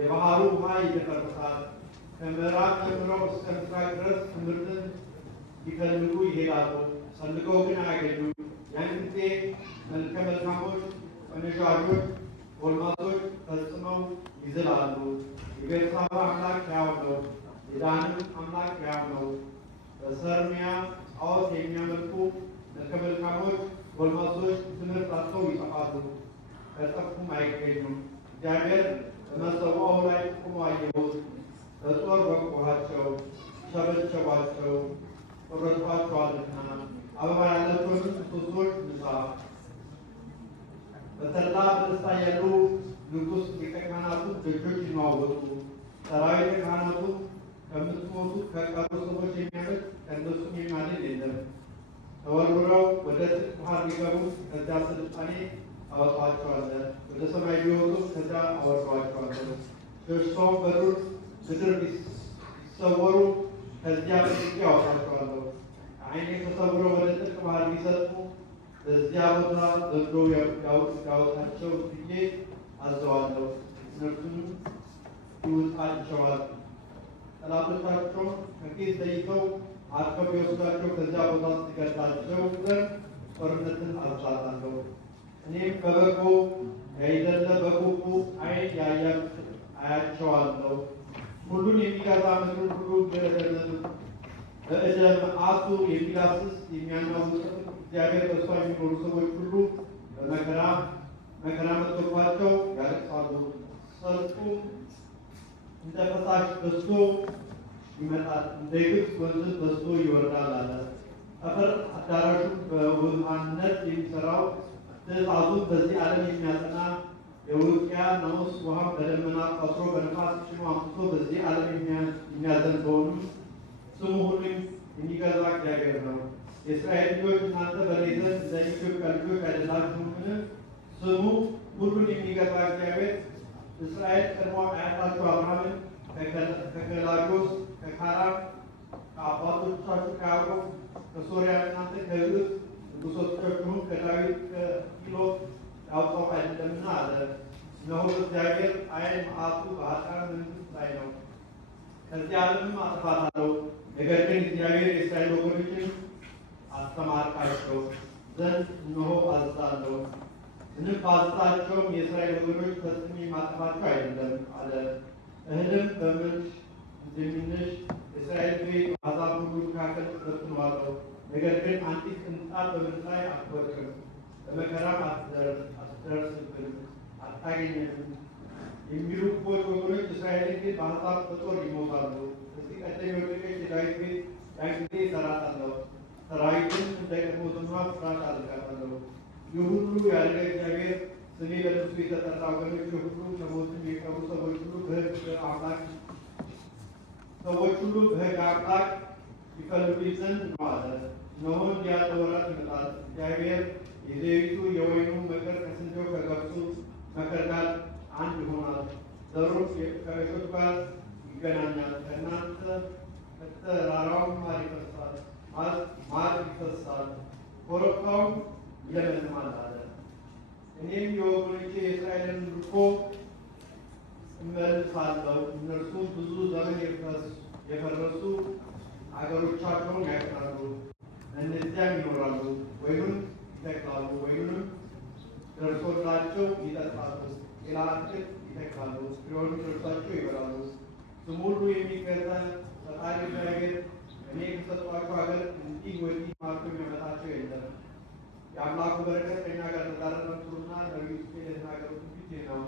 የባህሩ ውሃ ይደፈርሳል። ከምዕራብ ጀምረው እስከ ምስራቅ ድረስ ትምህርትን ሊፈልጉ ይሄዳሉ፣ ፈልገው ግን አያገኙም። ያን ጊዜ መልከ መልካሞች ቆነጃጆች ጎልማሶች ፈጽመው ይዝላሉ። የቤርሳቤ አምላክ ሕያው ነው፣ የዳንም አምላክ ሕያው ነው። በሰርሚያ ጣዖት የሚያመልኩ መልከ መልካሞች ጎልማሶች ትምህርት አጥተው ይጠፋሉ፣ ከጠፉም አይገኙም። እግዚአብሔር በመሰዊያው ላይ ቆሞ አየሁት። በጦር ወጉአቸው፣ ቸበቸቧቸው፣ ቆረጧቸዋልና አበባ ያላቸውን ምሰሶች ንጻ። በተድላ በደስታ ያሉ ንጉሥ ሊቀ ካህናቱ ደጆች ይነዋወጡ። ሰራዊተ ካህናቱ ከምትሞቱ ከቀሩ ሰዎች የሚያመልጥ ከእነሱም የሚያድን የለም። ተወርውረው ወደ ጥልቅ ባህር ሊገቡ ከዚያ ስልጣኔ አወጣቸዋለሁ። ወደ ሰማይ ቢወጡ ከዚያ አወርዷቸዋለሁ። ሸሽተው በዱር ምድር ቢሰወሩ ከዚያ በጥቂት ያወጣቸዋለሁ። ከዓይኔ ተሰውረው ወደ ጥልቅ ባህር ቢሰጥሙ በዚያ ቦታ ዘንዶ ያወጣቸው ብዬ አዘዋለሁ። እነርሱንም ይውጣቸዋል። ጠላቶቻቸውን ከፊት ለይተው አጥፈው ቢወስዷቸው ከዚያ ቦታ ሲገድላቸው ዘንድ ጦርነትን አዛታለሁ። እኔም በበጎ ያይደለ በክፉ ዓይን አያቸዋለሁ። ሁሉን የሚገዛ ምድር ሁሉ በእደ መዓቱ የሚዳስስ የሚያናውጥ እግዚአብሔር በእሷ የሚኖሩ ሰዎች ሁሉ በመከራ መጥቶባቸው ያለቅሳሉ። ሰልፉ እንደ ፈሳሽ በዝቶ ይመጣል፣ እንደ ግብፅ ወንዝ በዝቶ ይወርዳል አለ። ጠፈር አዳራሹን በውሃነት የሚሰራው ትእዛዙን በዚህ ዓለም የሚያጸና የውቅያኖስ ውሃ በደመና ቀጥሮ በነፋስ ጭኖ አምጥቶ በዚህ ዓለም የሚያዘንበውንም ስሙ ሁሉም የሚገዛ እግዚአብሔር ነው። የእስራኤል ልጆች እናንተ በእኔ ዘንድ እንደ ኢትዮጵያ ልጆች አይደላችሁምን? ስሙ ሁሉን የሚገዛ እግዚአብሔር እስራኤል ቀድሞ አያታችሁ አብርሃምን ከገላዶስ ከካራን ከአባቶቻችሁ ከያዕቆብ ከሶርያ እናንተ ከግብፅ ንጉሶቻችሁን ከዳዊት ከኪሎት ያውቀው አይደለምና አለ። እነሆ እግዚአብሔር ዓይን መዓቱ በኃጥአን መንግሥት ላይ ነው፣ ከዚህ ዓለምም አጠፋታለሁ። ነገር ግን እግዚአብሔር የእስራኤል ወገኖችን አስተማርካቸው ዘንድ እነሆ አዝዛለሁ። ምንም ባዝዛቸውም የእስራኤል ወገኖች ፈጽሜ የማጠፋቸው አይደለም አለ። እህልም በምንጭ እንደሚነሽ የእስራኤል ቤት በአሕዛብ ሁሉ መካከል እበትነዋለሁ። ነገር ግን አንዲት ቅንጣት በምድር ላይ አትወድቅም፣ በመከራም አትደርስብን፣ አታገኘንም የሚሉ ክፉዎች ወገኖች እስራኤልን ግን በአሕዛብ በጦር ይሞታሉ። ከዚህ ቀደም የወደቀች የዳዊት ቤት ያን ጊዜ እሠራታለሁ፣ ሠራዊትን እንደ ቀድሞ ዘመኗ ፍራሽ አደርጋታለሁ። ይህ ሁሉ ያደረገ እግዚአብሔር ስሜ በእርሱ የተጠራ ወገኖች ሁሉ ከሞትም የቀሩ ሰዎች ሁሉ በሕግ አምላክ ይፈልጉኝ ዘንድ ነው አለ። እነሆ እንዲህ ያለ ወራት ይመጣል። እግዚአብሔር የዘይቱ የወይኑ መከር ከስንዴው ከገብሱ መከር ጋር አንድ ይሆናል። ዘሩም ከእሾህ ጋር ይገናኛል። ከእናንተ ከተራራውም ማር ይፈሳል፣ ኮረብታውም ይለመልማል አለ። እኔም የወገኖቼ የእስራኤልን ምርኮ እመልሳለሁ። እነርሱም ብዙ ዘመን የፈረሱ አገሮቻቸውን ያቅናሉ፣ እነዚያም ይኖራሉ። ወይኑን ይተክላሉ፣ ወይኑንም ደርሶላቸው ይጠጣሉ። ሌላ አትክልት ይተክላሉ፣ ፍሬውንም ደርሷቸው ይበላሉ። ስሙ ሁሉ የሚገዛ ፈጣሪ እግዚአብሔር እኔ ከሰጧቸው ሀገር እንዲህ ወዲህ ማርኮ የሚያመጣቸው የለም። የአምላኩ በረከት ከእኛ ጋር ተዛረበ። ነቢዩ ሕዝቅኤል የተናገሩት ትንቢት ነው።